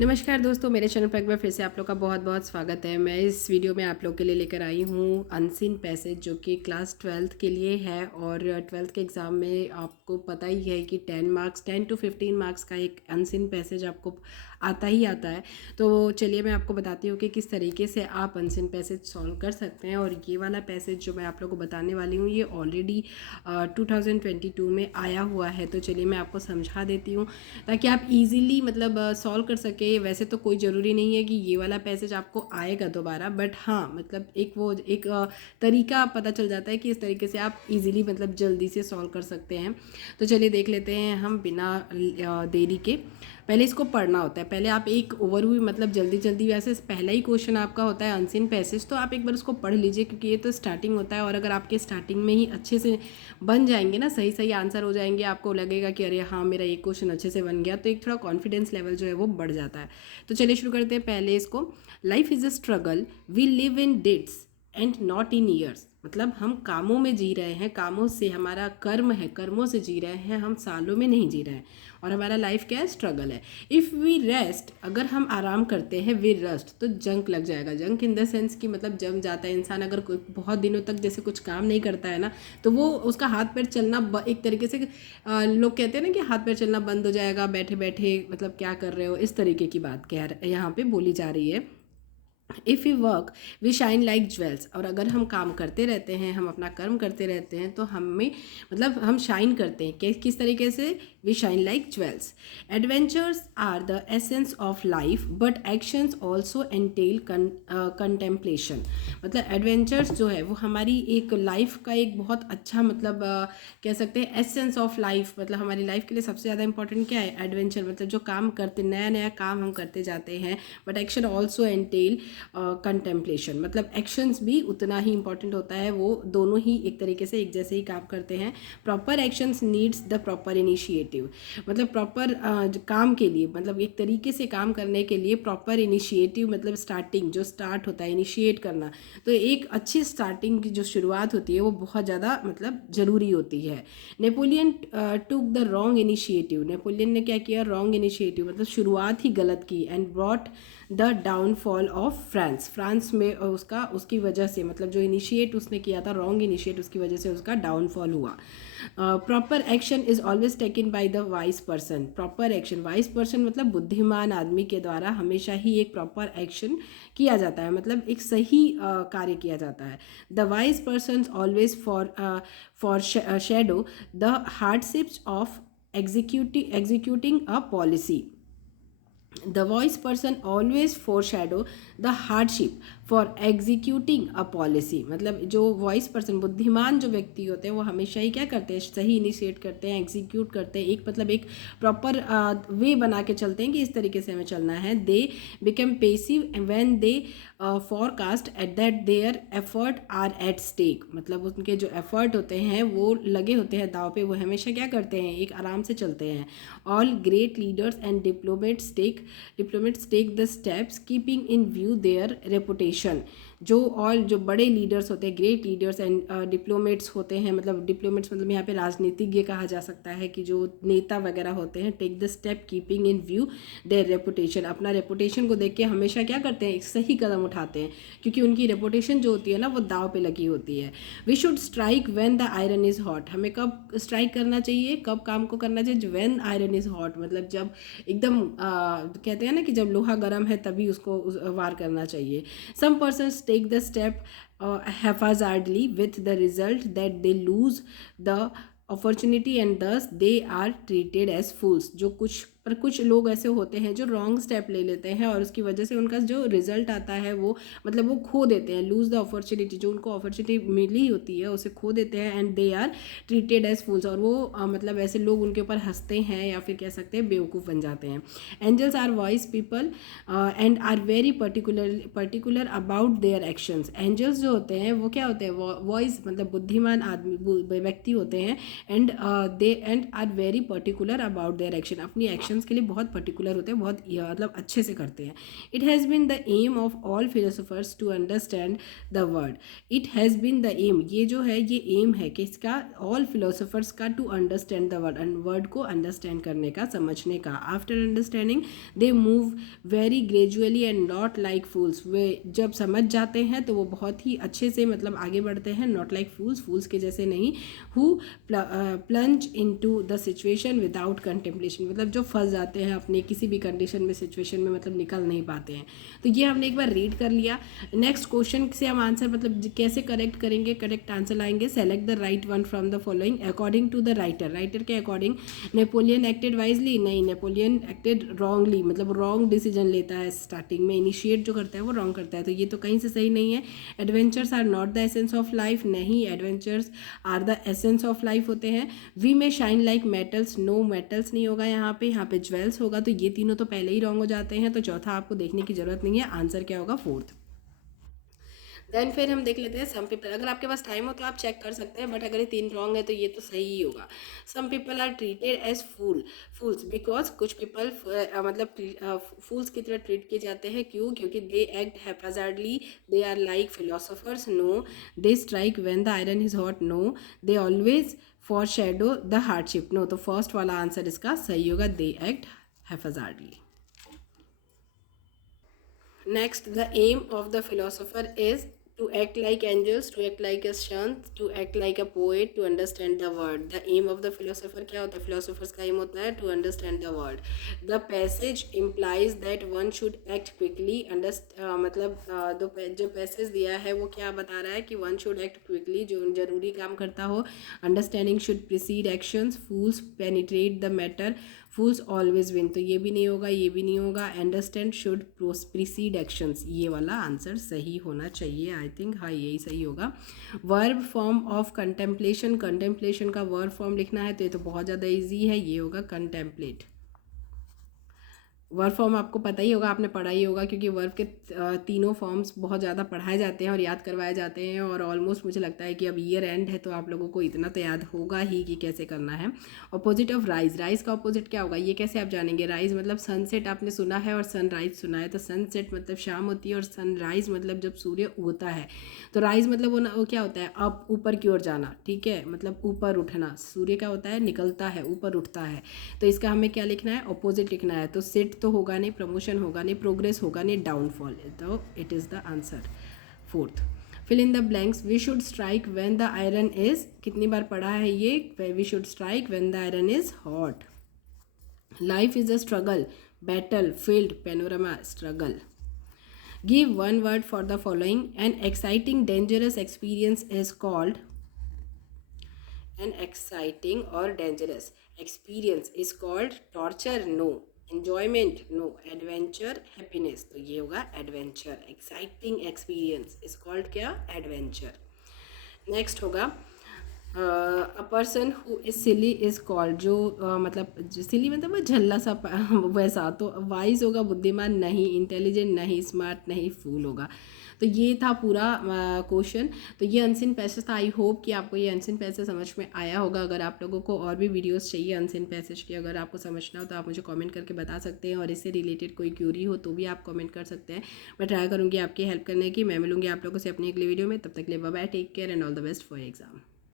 नमस्कार दोस्तों, मेरे चैनल पर एक बार फिर से आप लोग का बहुत बहुत स्वागत है। मैं इस वीडियो में आप लोग के लिए लेकर आई हूँ अनसीन पैसेज, जो कि क्लास 12th के लिए है। और 12th के एग्ज़ाम में आपको पता ही है कि 10 to 15 मार्क्स का एक अनसीन पैसेज आपको आता ही आता है। तो चलिए मैं आपको बताती हूँ कि किस तरीके से आप अनसीन पैसेज सॉल्व कर सकते हैं। और ये वाला पैसेज जो मैं आप लोग को बताने वाली हूँ, ये ऑलरेडी 2022 में आया हुआ है। तो चलिए मैं आपको समझा देती हूँ ताकि आप इजीली सॉल्व कर सके। वैसे तो कोई ज़रूरी नहीं है कि ये वाला पैसेज आपको आएगा दोबारा, बट हाँ एक तरीका पता चल जाता है कि इस तरीके से आप इजीली जल्दी से सॉल्व कर सकते हैं। तो चलिए देख लेते हैं हम बिना देरी के। पहले इसको पढ़ना होता है। पहले आप एक ओवरव्यू जल्दी जल्दी, वैसे पहला ही क्वेश्चन आपका होता है अनसीन पैसेज, तो आप एक बार उसको पढ़ लीजिए क्योंकि ये तो स्टार्टिंग होता है। और अगर आपके स्टार्टिंग में ही अच्छे से बन जाएंगे ना, सही सही आंसर हो जाएंगे, आपको लगेगा कि अरे हाँ मेरा एक क्वेश्चन अच्छे से बन गया, तो एक थोड़ा कॉन्फिडेंस लेवल जो है वो बढ़ जाता है। तो चलिए शुरू करते हैं पहले इसको। Life is a struggle, we live in dates and not in years. हम कामों में जी रहे हैं, कामों से हमारा कर्म है, कर्मों से जी रहे हैं, हम सालों में नहीं जी रहे हैं। और हमारा लाइफ क्या है? स्ट्रगल है। इफ़ वी रेस्ट, अगर हम आराम करते हैं, वी रस्ट, तो जंक लग जाएगा। जंक इन द सेंस कि जम जाता है इंसान। अगर कोई बहुत दिनों तक जैसे कुछ काम नहीं करता है ना, तो वो उसका हाथ पैर चलना एक तरीके से लोग कहते हैं ना कि हाथ पैर चलना बंद हो जाएगा, बैठे बैठे क्या कर रहे हो, इस तरीके की बात यहाँ पे बोली जा रही है। If we work we shine like jewels. और अगर हम काम करते रहते हैं, हम अपना कर्म करते रहते हैं, तो हमें हम शाइन करते हैं। किस तरीके से? We shine like jewels. Adventures are the essence of life but actions also entail contemplation. Adventures जो है वो हमारी एक लाइफ का एक बहुत अच्छा कह सकते हैं एसेंस ऑफ लाइफ। हमारी लाइफ के लिए सबसे ज़्यादा इंपॉर्टेंट क्या है? एडवेंचर। जो काम करते, नया नया काम हम करते जाते हैं, but action also entail contemplation. Actions भी उतना ही इंपॉर्टेंट होता है, वो दोनों ही एक तरीके से एक जैसे ही काम करते हैं। Proper actions needs the proper initiative. Proper काम के लिए, एक तरीके से काम करने के लिए प्रॉपर इनिशिएटिव, स्टार्टिंग जो स्टार्ट होता है, इनिशिएट करना। तो एक अच्छी स्टार्टिंग की जो शुरुआत होती है वो बहुत ज़्यादा ज़रूरी होती है। Napoleon took the wrong initiative. Napoleon ने क्या किया? रॉन्ग इनिशिएटिव, शुरुआत ही गलत की। And brought the downfall of France. France में उसकी वजह से, जो इनिशिएट उसने किया था, रॉन्ग इनिशिएट, उसकी वजह से उसका डाउनफॉल हुआ। Proper action is always taken by the wise person. Proper action, wise person बुद्धिमान आदमी के द्वारा हमेशा ही एक प्रॉपर एक्शन किया जाता है, एक सही कार्य किया जाता है। The wise person always foreshadow the hardships of executing a policy. The wise person always foreshadow the hardship for executing a policy। जो वॉइस पर्सन, बुद्धिमान जो व्यक्ति होते हैं, वो हमेशा ही क्या करते हैं? सही इनिशिएट करते हैं, एग्जीक्यूट करते हैं, एक प्रॉपर वे बना के चलते हैं कि इस तरीके से हमें चलना है। They become passive when they forecast at that their effort are at stake. उनके जो एफर्ट होते हैं वो लगे होते हैं दाव पे, वो हमेशा क्या करते हैं? एक आराम से चलते हैं। All great leaders and diplomats take the steps keeping in view their reputation. जो बड़े लीडर्स होते हैं, ग्रेट लीडर्स एंड डिप्लोमेट्स होते हैं, डिप्लोमेट्स यहाँ पे राजनीतिज्ञ कहा जा सकता है कि जो नेता वगैरह होते हैं। Take the step keeping in view their reputation. अपना रेपुटेशन को देख के हमेशा क्या करते हैं? एक सही कदम उठाते हैं, क्योंकि उनकी रेपुटेशन जो होती है ना, वो दाव पे लगी होती है। We should strike when the iron is hot. हमें कब स्ट्राइक करना चाहिए, कब काम को करना चाहिए? व्हेन आयरन इज हॉट, जब एकदम कहते हैं ना कि जब लोहा गर्म है तभी उसको वार करना चाहिए। सम persons take the step haphazardly with the result that they lose the opportunity and thus they are treated as fools। कुछ लोग ऐसे होते हैं जो रॉन्ग स्टेप ले लेते हैं और उसकी वजह से उनका जो रिजल्ट आता है वो वो खो देते हैं। लूज द अपॉर्चुनिटी, जो उनको अपॉर्चुनिटी मिली होती है उसे खो देते हैं। And they are treated as fools, और वो ऐसे लोग उनके ऊपर हंसते हैं या फिर कह सकते हैं बेवकूफ़ बन जाते हैं। Angels are wise people and are very particular about their actions. Angels जो होते हैं वो क्या होते हैं? वॉइस बुद्धिमान आदमी व्यक्ति होते हैं। And they are very particular about their action. अपनी एक्शन क्वेश्चंस के लिए बहुत पर्टिकुलर होते हैं, बहुत मतलब अच्छे से करते हैं। It has been the aim of all philosophers to understand the world. It has been the aim, ये जो है ये एम है कि इसका ऑल फिलोसोफर्स का to understand the world, world को अंडरस्टैंड करने का, समझने का। After understanding they move very gradually and not like fools, वे जब समझ जाते हैं तो वो बहुत ही अच्छे से मतलब आगे बढ़ते हैं, नॉट लाइक फूल्स, फूल्स के जैसे नहीं। Who plunge into the situation without contemplation, मतलब जो फंस जाते हैं अपने किसी भी कंडीशन में, सिचुएशन में, मतलब निकल नहीं पाते हैं। तो ये हमने एक बार रीड कर लिया। नेक्स्ट क्वेश्चन से हम आंसर मतलब कैसे करेक्ट करेंगे, करेक्ट आंसर लाएंगे। Select the right one from the following according to the writer, writer के अकॉर्डिंग। नेपोलियन एक्टेड वाइजली, नहीं, नेपोलियन एक्टेड रॉन्गली, मतलब रॉन्ग डिसीजन लेता है स्टार्टिंग में, इनिशिएट जो करता है वो रॉन्ग करता है, तो ये तो कहीं से सही नहीं है। Adventures are not the essence of life, नहीं, adventures are the essence of life होते हैं। We may shine like metals, no, metals नहीं होगा यहाँ पे ज्वेल्स होगा, तो ये तीनों तो पहले ही रॉन्ग हो जाते हैं, तो चौथा आपको देखने की जरूरत नहीं है, आंसर क्या होगा, फोर्थ। देन फिर हम देख लेते हैं सम पीपल, अगर आपके पास टाइम हो तो आप चेक कर सकते हैं, बट अगर ये तीन रॉन्ग है तो ये तो सही ही होगा। Some people are treated as fools because, कुछ पीपल मतलब फूल्स की तरह ट्रीट किए जाते हैं, क्यों, क्योंकि they act haphazardly, they are like philosophers, no, they strike when the iron is hot, no, they always foreshadow the hardship, no, तो फर्स्ट वाला आंसर इसका सही होगा, they act haphazardly. Next, the aim of the philosopher is to act like angels, to act like a saint, to act like a poet, to understand the word. The aim of the philosopher क्या होता है, philosophers का aim होता है to understand the word. The passage implies that one should act quickly. मतलब जो passage दिया है वो क्या बता रहा है कि one should act quickly, जो जरूरी काम करता हो. Understanding should precede actions. Fools penetrate the matter. Fools always win, तो ये भी नहीं होगा, ये भी नहीं होगा। अंडरस्टैंड शुड प्रीसीड एक्शंस, ये वाला आंसर सही होना चाहिए, आई थिंक, हाँ यही सही होगा। Verb form of contemplation, contemplation का वर्ब फॉर्म लिखना है तो ये तो बहुत ज़्यादा इजी है, ये होगा कंटेम्पलेट। वर्ब फॉर्म आपको पता ही होगा, आपने पढ़ा ही होगा, क्योंकि वर्ब के तीनों फॉर्म्स बहुत ज़्यादा पढ़ाए जाते हैं और याद करवाए जाते हैं, और ऑलमोस्ट मुझे लगता है कि अब ईयर एंड है तो आप लोगों को इतना तो याद होगा ही कि कैसे करना है। अपोजिट ऑफ राइज, राइज का अपोजिट क्या होगा, ये कैसे आप जानेंगे। राइज मतलब सनसेट आपने सुना है और सनराइज सुना है, तो सनसेट मतलब शाम होती है और सनराइज मतलब जब सूर्य उगता है। तो राइज मतलब वो क्या होता है, अप, ऊपर की ओर जाना, ठीक है, मतलब ऊपर उठना। सूर्य क्या होता है, निकलता है, ऊपर उठता है, तो इसका हमें क्या लिखना है, अपोजिट लिखना है। तो सेट तो होगा नहीं, प्रमोशन होगा नहीं, प्रोग्रेस होगा नहीं, डाउनफॉल, तो it is the answer fourth. Fill in the blanks, we should strike when the iron is, कितनी बार पढ़ा है ये, we should strike when the iron is hot. Life is a struggle, battle, field, panorama, struggle. Give one word for the following, an exciting dangerous experience is called, an exciting or dangerous experience is called torture, no, enjoyment, no, adventure, happiness, तो ये होगा adventure, exciting experience is called क्या, adventure। next होगा a person who is silly is called, जो मतलब silly मतलब वो झल्ला सा वैसा, तो wise होगा, बुद्धिमान नहीं, intelligent नहीं, smart नहीं, fool होगा। तो ये था पूरा क्वेश्चन। तो ये अनसिन पैसेज था, आई होप कि आपको ये अनसिन पैसेज समझ में आया होगा। अगर आप लोगों को और भी वीडियोस चाहिए अनसिन पैसेज की, अगर आपको समझना हो तो आप मुझे कमेंट करके बता सकते हैं, और इससे रिलेटेड कोई क्यूरी हो तो भी आप कमेंट कर सकते हैं। मैं ट्राई करूँगी आपकी हेल्प करने की। मैं मिलूँगी आप लोगों से अपनी अगली वीडियो में, तब तक के लिए bye bye, take care and all the best for exam.